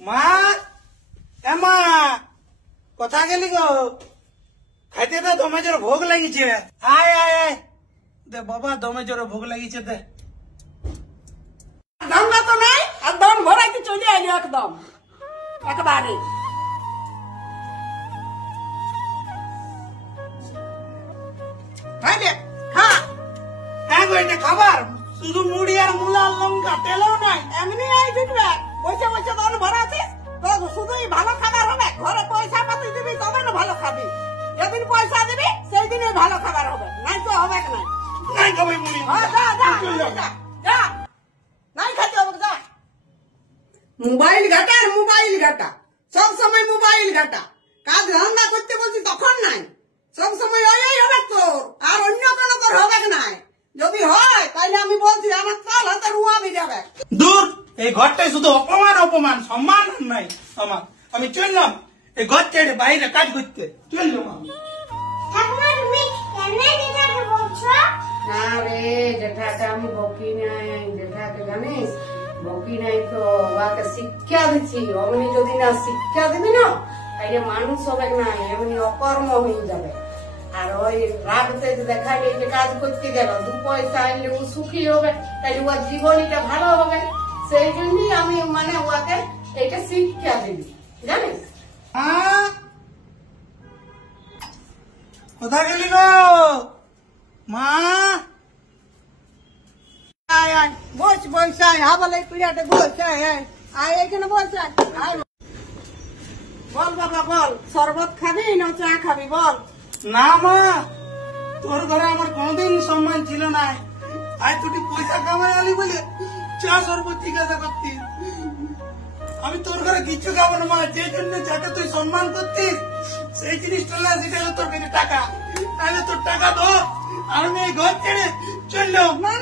মা মা কোথা গেলি গো? খাইতে দে, দমে জোর ভোগ লাগিছে। আয় আয় আয় দে বাবা, দমে জোর ভোগ লাগিছে দে। ধান্দা তো নাই, আর দম ভরাইতে চলে আইলি একদম একেবারে। খাইলে খা, হ্যাঁ গো, এটা খাবার শুধু মুড়ি আর মূলা আর লঙ্কা, তেলেও নাই। এমনি এই দিবে বসে বসে দম ভরাছিস তো শুধুই ভালো খাবার হবে। ঘরে পয়সা পাতি দিবি তবে না ভালো খাবি। যেদিন পয়সা দিবি সেই দিনই ভালো খাবার হবে, নাই তো হবে না। নাই খাবে মুড়ি। হ্যাঁ, যা যা যা, যা নাই খাইতে হবে, যা। মোবাইল ঘাটা আর মোবাইল ঘাটা, সব সময় মোবাইল ঘাটা। কাজ ধান্দা করতে বলছি তখন নাই, সব সময় ওই হবে তোর, আর অন্য কোনো তোর হবে নাই। যদি হয় তাহলে আমি বলছি আমার চাল হাতে রুয়াবি যাবে। দূর, এই ঘরটাই শুধু অপমান অপমান, সম্মান আর নাই আমার। আমি চললাম এই ঘর ছেড়ে বাইরে কাজ করতে, চললাম আমি। না রে জেঠাকে আমি বকি নাই, জেঠাকে জানিস বকি নাই তো, ওকে শিক্ষা দিচ্ছি। অমনি যদি না শিক্ষা দিবি না তাইলে মানুষ হবে না, এমনি অকর্ম হয়ে যাবে। আর ওই রাগতে দেখাইলে যে কাজ করতে গেল, দু পয়সা আনলে ও সুখী হবে, তাইলে ওর জীবনীটা ভালো হবে। সেই জন্যই আমি মানে ওকে এইটা শিক্ষা দিবি, জানিস। কোথা গেলি গো মা? আয় আয় বস বস, আয় হাবালে পিড়াতে বস, আয় আয় আয় এখানে বস, আয়। বল বাবা বল, শরবত খাবি না চা খাবি বল। না মা, তোর ঘরে আমার কোনদিন সম্মান ছিল না। আজ দুটি পয়সা কামাই আলি বলে চা শরবত জিজ্ঞাসা করতি। আমি তোর ঘরে কিচ্ছু খাবো না মা, যে জন্য যাকে তুই সম্মান করতিস সেই জিনিসটা না, সেটা হলো তোর কাছে টাকা। তাহলে তোর টাকা দো, আর আমি এই ঘর ছেড়ে চললো। না